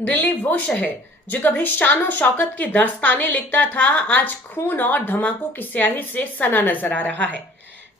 दिल्ली वो शहर जो कभी शान और शौकत की दास्तानें लिखता था, आज खून और धमाकों की स्याही से सना नजर आ रहा है।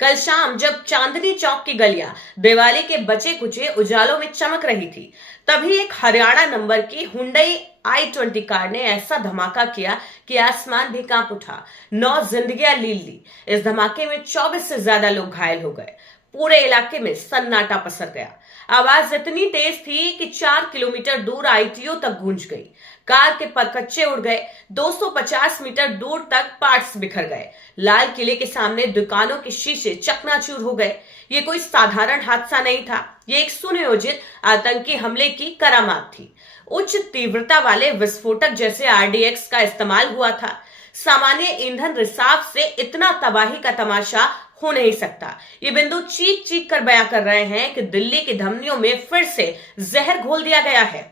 कल शाम जब चांदनी चौक की गलियां दिवाली के बचे कुचे उजालों में चमक रही थी, तभी एक हरियाणा नंबर की हुंडई i20 कार ने ऐसा धमाका किया कि आसमान भी कांप उठा। 9 जिंदगियां लील ली। इस धमाके में 24 से ज्यादा लोग घायल हो गए। पूरे इलाके में सन्नाटा पसर गया। आवाज इतनी तेज थी कि 4 किलोमीटर दूर आईटीओ तक गूंज गई। कार के परकच्चे उड़ गए। 250 मीटर दूर तक पार्ट्स बिखर गए। लाल किले के सामने दुकानों के शीशे चकनाचूर हो गए। ये कोई साधारण हादसा नहीं था, ये एक सुनियोजित आतंकी हमले की करामात थी। उच्च तीव्रता वाले विस्फोटक जैसे आरडीएक्स का इस्तेमाल हुआ था। सामान्य ईंधन रिसाव से इतना तबाही का तमाशा हो नहीं सकता। ये बिंदु चीख चीख कर बयां कर रहे हैं कि दिल्ली की धमनियों में फिर से जहर घोल दिया गया है।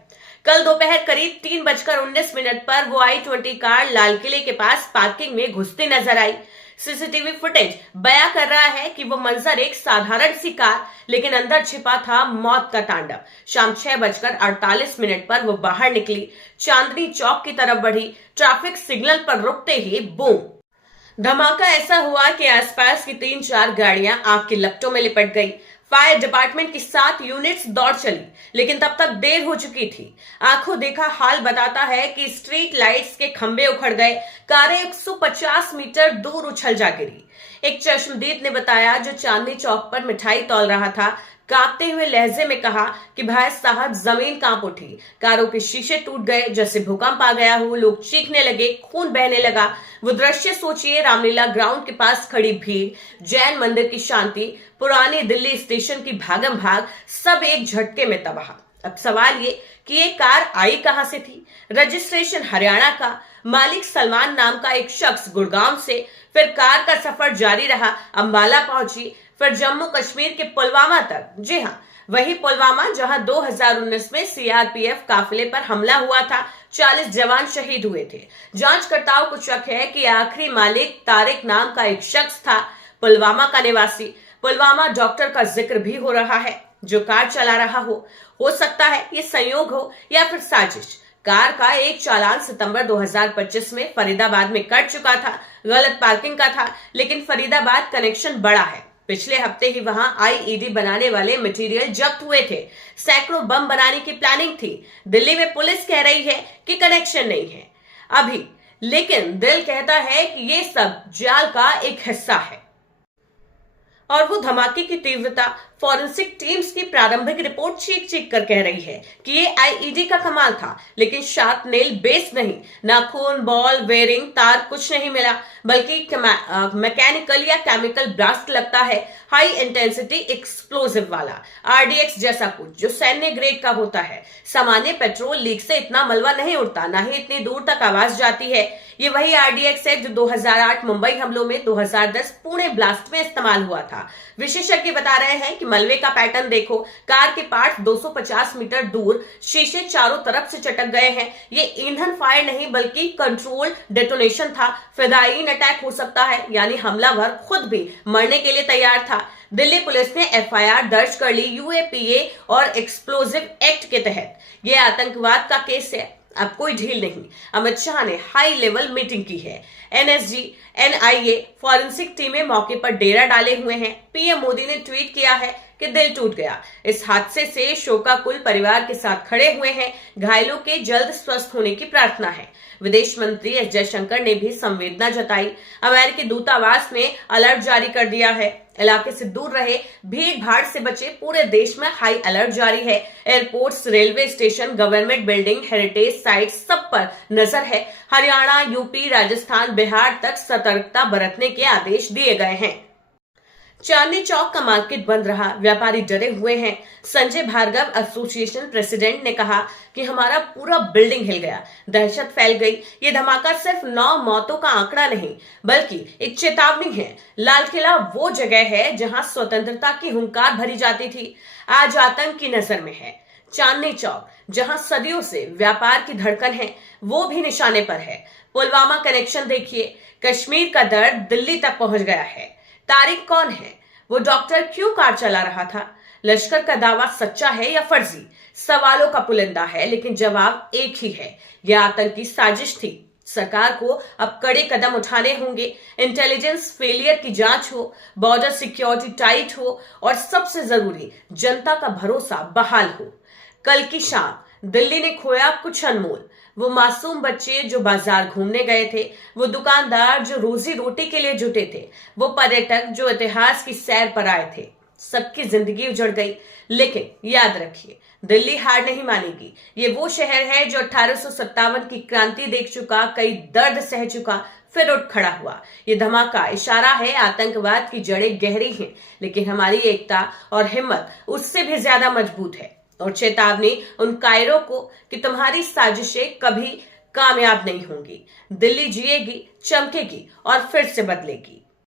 कल दोपहर करीब 3:19 पर वो i20 कार लाल किले के पास पार्किंग में घुसती नजर आई। सीसीटीवी फुटेज बयां कर रहा है कि वो मंजर एक साधारण सी कार, लेकिन अंदर छिपा था मौत का तांडव। शाम 6:48 पर वो बाहर निकली, चांदनी चौक की तरफ बढ़ी। ट्रैफिक सिग्नल पर रुकते ही बूम, धमाका ऐसा हुआ कि आसपास की 3-4 गाड़ियां आग की लपटों में लिपट गई। फायर डिपार्टमेंट की 7 यूनिट्स दौड़ चली, लेकिन तब तक देर हो चुकी थी। आंखों देखा हाल बताता है कि स्ट्रीट लाइट्स के खंभे उखड़ गए। कारें 150 मीटर दूर उछल जा गिरी। एक चश्मदीद ने बताया, जो चांदनी चौक पर मिठाई तौल रहा था, कांपते हुए लहजे में कहा कि भाई साहब, जमीन कांप उठी। कारों के शीशे टूट गए जैसे भूकंप आ गया हो। लोग चीखने लगे, खून बहने लगा। वो दृश्य सोचिए, रामलीला ग्राउंड के पास खड़ी भीड़, जैन मंदिर की शांति, पुरानी दिल्ली स्टेशन की भागम भाग, सब एक झटके में तबाह। अब सवाल ये कि ये कार आई कहां से थी? रजिस्ट्रेशन हरियाणा का, मालिक सलमान नाम का एक शख्स गुड़गांव से। फिर कार का सफर जारी रहा, अंबाला पहुंची, फिर जम्मू कश्मीर के पुलवामा तक। जी हाँ, वही पुलवामा जहां 2019 में सीआरपीएफ काफिले पर हमला हुआ था। 40 जवान शहीद हुए थे। जांचकर्ताओं को शक है कि आखिरी मालिक तारिक नाम का एक शख्स था, पुलवामा का निवासी। पुलवामा डॉक्टर का जिक्र भी हो रहा है जो कार चला रहा हो सकता है ये संयोग हो या फिर साजिश। कार का एक चालान सितंबर 2025 में फरीदाबाद में कट चुका था। गलत पार्किंग का था, लेकिन फरीदाबाद कनेक्शन बड़ा है। पिछले हफ्ते ही वहां आईईडी बनाने वाले मटेरियल जब्त हुए थे। सैकड़ों बम बनाने की प्लानिंग थी। दिल्ली में पुलिस कह रही है कि कनेक्शन नहीं है अभी, लेकिन दिल कहता है कि ये सब जाल का एक हिस्सा है। और वो धमाके की तीव्रता, फॉरेंसिक टीम्स की प्रारंभिक रिपोर्ट चीख चीख कर कह रही है कि ये आईईडी का कमाल था, लेकिन शार्प नेल बेस नहीं। नाखून, बॉल, वेयरिंग, तार कुछ नहीं मिला, बल्कि मैकेनिकल या केमिकल ब्लास्ट लगता है। हाई इंटेंसिटी एक्सप्लोसिव वाला, आरडीएक्स जैसा कुछ जो सैन्य ग्रेड का होता है। सामान्य पेट्रोल लीक से इतना मलबा नहीं उड़ता, ना ही इतनी दूर तक आवाज जाती है। ये वही आरडीएक्स है जो 2008 मुंबई हमलों में, 2010 पुणे ब्लास्ट में इस्तेमाल हुआ था। विशेषज्ञ बता रहे हैं कि मलबे का पैटर्न देखो, कार के पार्ट 250 मीटर दूर, शीशे चारों तरफ से चटक गए हैं। ये ईंधन फायर नहीं बल्कि कंट्रोल डेटोनेशन था। फिदायीन अटैक हो सकता है, यानी हमलावर खुद भी मरने के लिए तैयार था। दिल्ली पुलिस ने एफआईआर दर्ज कर ली यूएपीए और एक्सप्लोजिव एक्ट के तहत। यह आतंकवाद का केस है, अब कोई ढील नहीं। अमित शाह ने हाई लेवल मीटिंग की है। एनएसजी, एनआईए, फॉरेंसिक टीमें मौके पर डेरा डाले हुए हैं। पीएम मोदी ने ट्वीट किया है कि दिल टूट गया। इस हादसे से शोकाकुल परिवार के साथ खड़े हुए हैं। घायलों के जल्द स्वस्थ होने की प्रार्थना है। विदेश मंत्री एस जयशंकर ने भी संवेदना जताई। अमेरिकी दूतावास ने अलर्ट जारी कर दिया है। इलाके से दूर रहे, भीड़ भाड़ से बचे, पूरे देश में हाई अलर्ट जारी है। Airports, railway station, government building, heritage site, सब पर नजर है। हरियाणा, यूपी, राजस्थान, बिहार तक सतर्कता बरतने के आदेश दिए गए हैं। चांदनी चौक का मार्केट बंद रहा, व्यापारी डरे हुए हैं। संजय भार्गव, एसोसिएशन प्रेसिडेंट, ने कहा कि हमारा पूरा बिल्डिंग हिल गया, दहशत फैल गई। ये धमाका सिर्फ 9 मौतों का आंकड़ा नहीं, बल्कि एक चेतावनी है। लाल किला वो जगह है जहां स्वतंत्रता की हुंकार भरी जाती थी, आज आतंक की नजर में है। चांदनी चौक, जहां सदियों से व्यापार की धड़कन है, वो भी निशाने पर है। पुलवामा कनेक्शन देखिए, कश्मीर का दर्द दिल्ली तक पहुंच गया है। तारिक कौन है? वो डॉक्टर क्यों कार चला रहा था? लश्कर का दावा सच्चा है या फर्जी? सवालों का पुलिंदा है, लेकिन जवाब एक ही है, यह आतंकी साजिश थी। सरकार को अब कड़े कदम उठाने होंगे, इंटेलिजेंस फेलियर की जांच हो, बॉर्डर सिक्योरिटी टाइट हो और सबसे जरूरी जनता का भरोसा बहाल हो। कल की शाम दिल्ली ने खोया कुछ अनमोल। वो मासूम बच्चे जो बाजार घूमने गए थे, वो दुकानदार जो रोजी रोटी के लिए जुटे थे, वो पर्यटक जो इतिहास की सैर पर आए थे, सबकी जिंदगी उजड़ गई। लेकिन याद रखिए, दिल्ली हार नहीं मानेगी। ये वो शहर है जो 1857 की क्रांति देख चुका, कई दर्द सह चुका, फिर उठ खड़ा हुआ। ये धमाका इशारा है आतंकवाद की जड़ें गहरी हैं, लेकिन हमारी एकता और हिम्मत उससे भी ज्यादा मजबूत है। और चेतावनी उन कायरों को कि तुम्हारी साजिशें कभी कामयाब नहीं होंगी। दिल्ली जिएगी, चमकेगी और फिर से बदलेगी।